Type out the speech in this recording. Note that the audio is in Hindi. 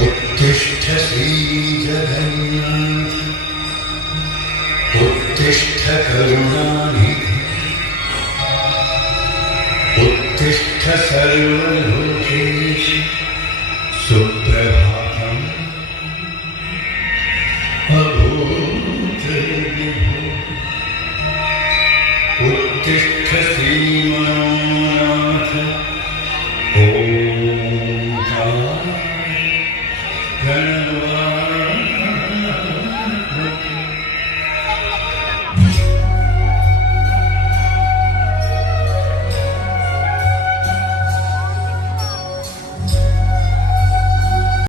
उत्तिष्ठ श्रीजगन्नाथ उत्तिष्ठ करुणानिधि उत्तिष्ठ सर्वलोकेश सुप्रभातम् अभूत विभो उत्तिष्ठ श्रीमनोनाथ ओंकार